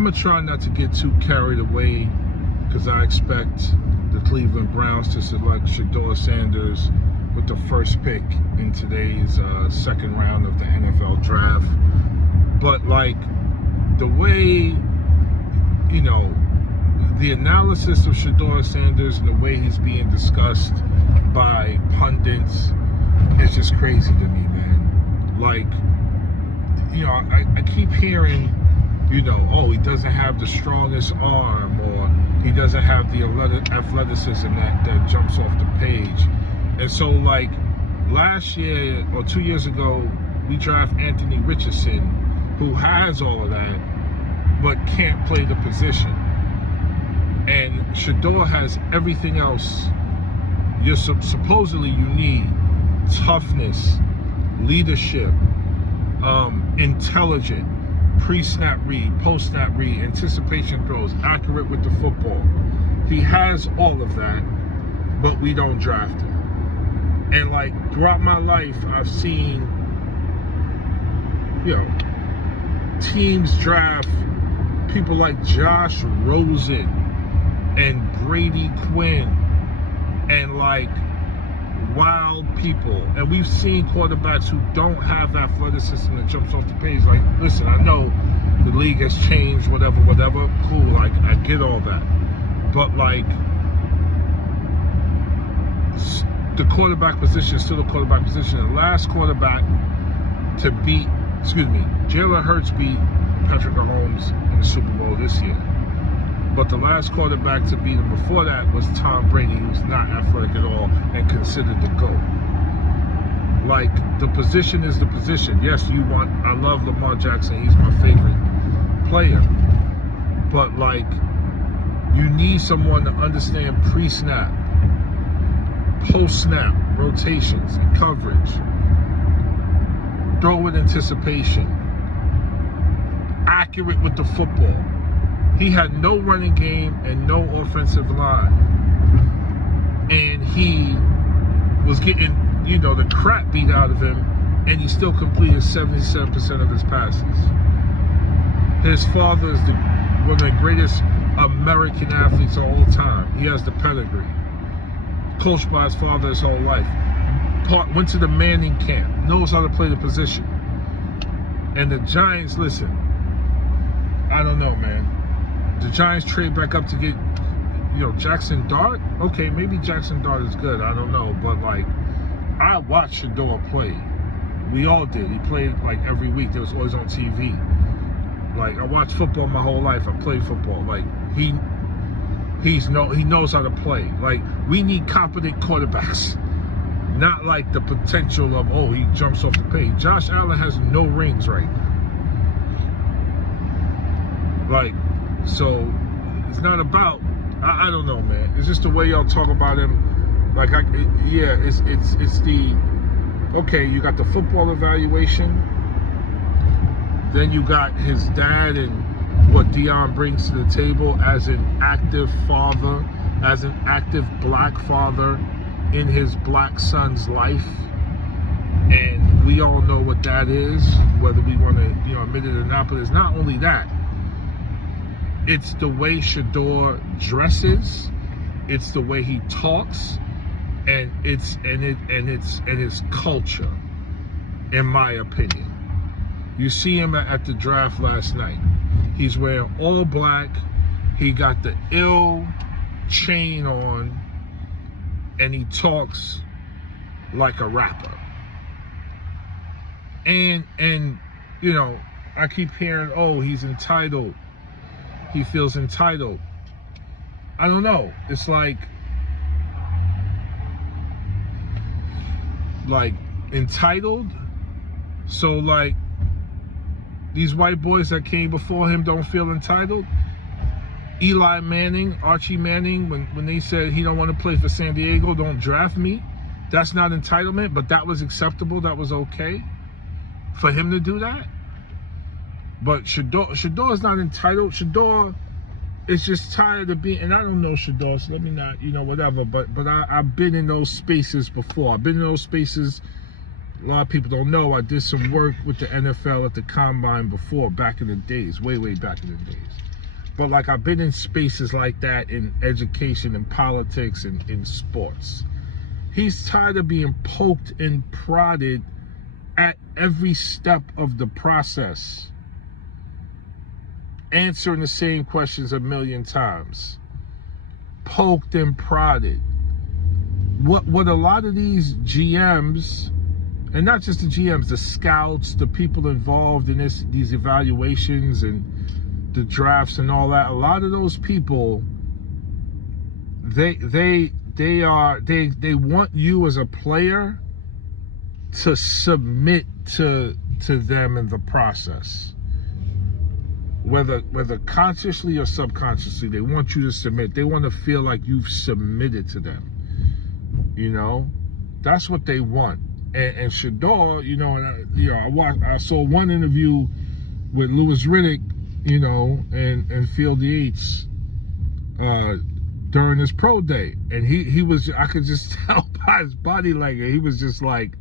I'm going to try not to get too carried away because I expect the Cleveland Browns to select Shedeur Sanders with the first pick in today's second round of the NFL draft. But like the way, you know, the analysis of Shedeur Sanders and the way he's being discussed by pundits is just crazy to me, man. Like, you know, I keep hearing, you know, oh, he doesn't have the strongest arm, or he doesn't have the athleticism that jumps off the page. And so, like, last year or 2 years ago, we drafted Anthony Richardson, who has all of that, but can't play the position. And Shedeur has everything else supposedly you need: toughness, leadership, intelligent, pre-snap read, post-snap read, anticipation throws, accurate with the football. He has all of that, but we don't draft him. And like throughout my life, I've seen, you know, teams draft people like Josh Rosen and Brady Quinn and like wild people. And we've seen quarterbacks who don't have athleticism that jumps off the page. Like, listen, I know the league has changed, whatever, cool, like, I get all that. But like, the quarterback position is still a quarterback position. The last quarterback to beat, Jalen Hurts beat Patrick Mahomes in the Super Bowl this year. But the last quarterback to beat him before that was Tom Brady, who's not athletic at all and considered the GOAT. Like, the position is the position. Yes, I love Lamar Jackson. He's my favorite player. But, like, you need someone to understand pre-snap, post-snap, rotations, and coverage. Throw with anticipation. Accurate with the football. He had no running game and no offensive line. And he was getting, you know, the crap beat out of him, and he still completed 77% of his passes. His father is one of the greatest American athletes of all time. He has the pedigree. Coached by his father his whole life. Went to the Manning camp. Knows how to play the position. And the Giants, listen, I don't know, man. The Giants trade back up to get, you know, Jackson Dart. Okay, maybe Jackson Dart is good. I don't know. But, like, I watched Shedeur play. We all did. He played, like, every week. It was always on TV. Like, I watched football my whole life. I played football. Like, he knows how to play. Like, we need competent quarterbacks. Not like the potential of, oh, he jumps off the page. Josh Allen has no rings right now. Like, so it's not about, I don't know, man. It's just the way y'all talk about him. Like, it's the, okay, you got the football evaluation. Then you got his dad and what Dion brings to the table as an active father, as an active black father in his black son's life. And we all know what that is, whether we want to, you know, admit it or not. But it's not only that. It's the way Shedeur dresses, it's the way he talks, and it's culture, in my opinion. You see him at the draft last night. He's wearing all black. He got the ill chain on, and he talks like a rapper. And you know, I keep hearing, oh, he's entitled. He feels entitled. I don't know. It's like entitled. So like these white boys that came before him don't feel entitled. Eli Manning, Archie Manning, when they said he don't want to play for San Diego, don't draft me. That's not entitlement, but that was acceptable. That was okay for him to do that. But Shedeur is not entitled. Shedeur is just tired of being, and I don't know Shedeur, so let me not, you know, whatever. But I've been in those spaces before. I've been in those spaces a lot of people don't know, I did some work with the NFL at the Combine before, back in the days, way back in the days. But like, I've been in spaces like that in education and politics and in sports. He's tired of being poked and prodded at every step of the process, answering the same questions a million times, poked and prodded. What a lot of these GMs, and not just the GMs, the scouts, the people involved in these evaluations and the drafts and all that, a lot of those people, they want you as a player to submit to them in the process, whether consciously or subconsciously. They want you to submit. They want to feel like you've submitted to them. You know, that's what they want. And Shedeur, you know, I saw one interview with Louis Riddick, you know, and Field Yates during his pro day, and he was, I could just tell by his body language, he was just like,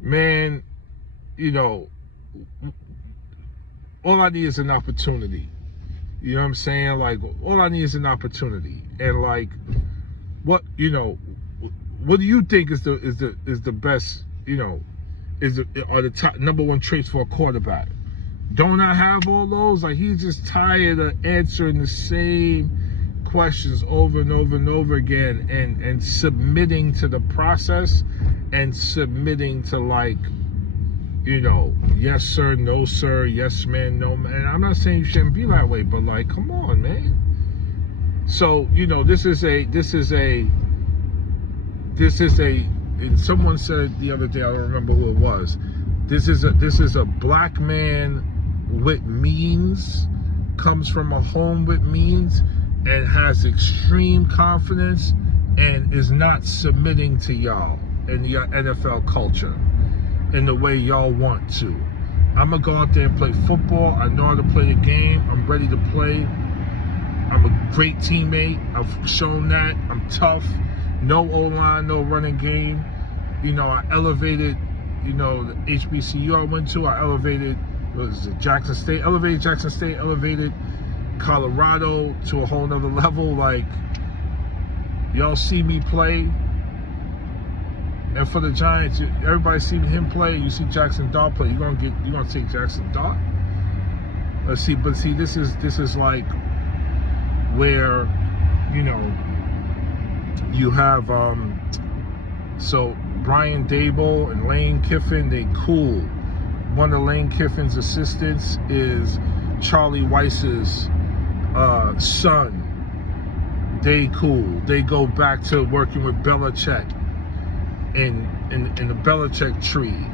man, you know, all I need is an opportunity. You know what I'm saying? Like, all I need is an opportunity. And like, what, you know, what do you think is the best, you know, are the top #1 traits for a quarterback? Don't I have all those? Like, he's just tired of answering the same questions over and over and over again, and submitting to the process, and submitting to, like, you know, yes sir, no sir, yes man, no man. I'm not saying you shouldn't be that way, but like, come on, man. So, you know, this is a, and someone said the other day, I don't remember who it was, this is a black man with means, comes from a home with means, and has extreme confidence, and is not submitting to y'all in your NFL culture in the way y'all want to. I'm gonna go out there and play football. I know how to play the game. I'm ready to play. I'm a great teammate. I've shown that. I'm tough. No O-line, no running game. You know, I elevated, you know, the HBCU I went to. I elevated, what was it, Jackson State? Elevated Jackson State, elevated Colorado to a whole nother level. Like, y'all see me play. And for the Giants, everybody see him play. You see Jackson Dart play. You're gonna take Jackson Dart. Let's see, but see, this is like where, you know, you have so Brian Dable and Lane Kiffin, they cool. One of Lane Kiffin's assistants is Charlie Weiss's son. They cool. They go back to working with Belichick in the Belichick tree.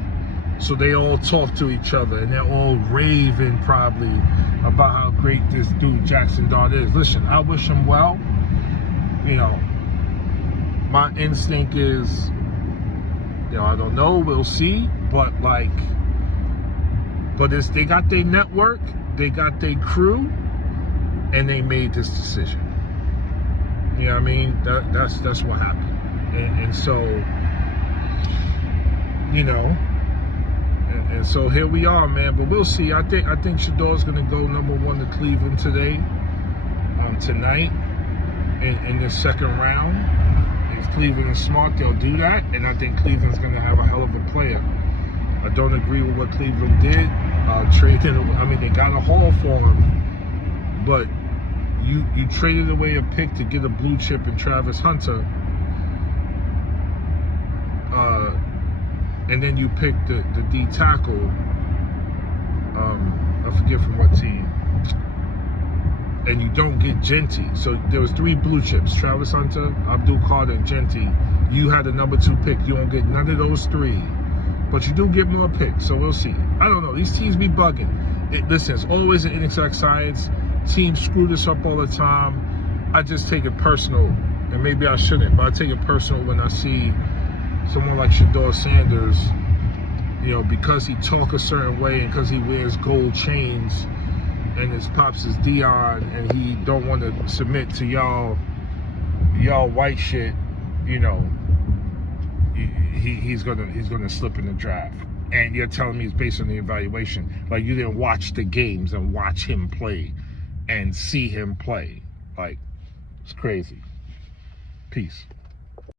So they all talk to each other, and they're all raving probably about how great this dude Jackson Dart is. Listen, I wish him well. You know, my instinct is, you know, I don't know, we'll see, but like, they got their network, they got their crew, and they made this decision. You know what I mean? That's what happened. And so, you know, and so here we are, man. But we'll see. I think Shedeur's gonna go #1 to Cleveland today, tonight, in the second round. If Cleveland is smart, they'll do that, and I think Cleveland's gonna have a hell of a player. I don't agree with what Cleveland did. Trading, I mean, they got a haul for him, but you traded away a pick to get a blue chip in Travis Hunter. And then you picked the D tackle, I forget from what team, and you don't get Genty. So there was 3 blue chips: Travis Hunter, Abdul Carter, and Genty. You had the #2 pick. You don't get none of those 3, but you do get more picks. So we'll see. I don't know. These teams be bugging. Listen, it's always an inexact science. Teams screw this up all the time. I just take it personal, and maybe I shouldn't, but I take it personal when I see someone like Shedeur Sanders, you know, because he talk a certain way and because he wears gold chains and his pops is Dion and he don't want to submit to y'all white shit, you know, he's gonna slip in the draft. And you're telling me it's based on the evaluation. Like, you didn't watch the games and watch him play and see him play. Like, it's crazy. Peace.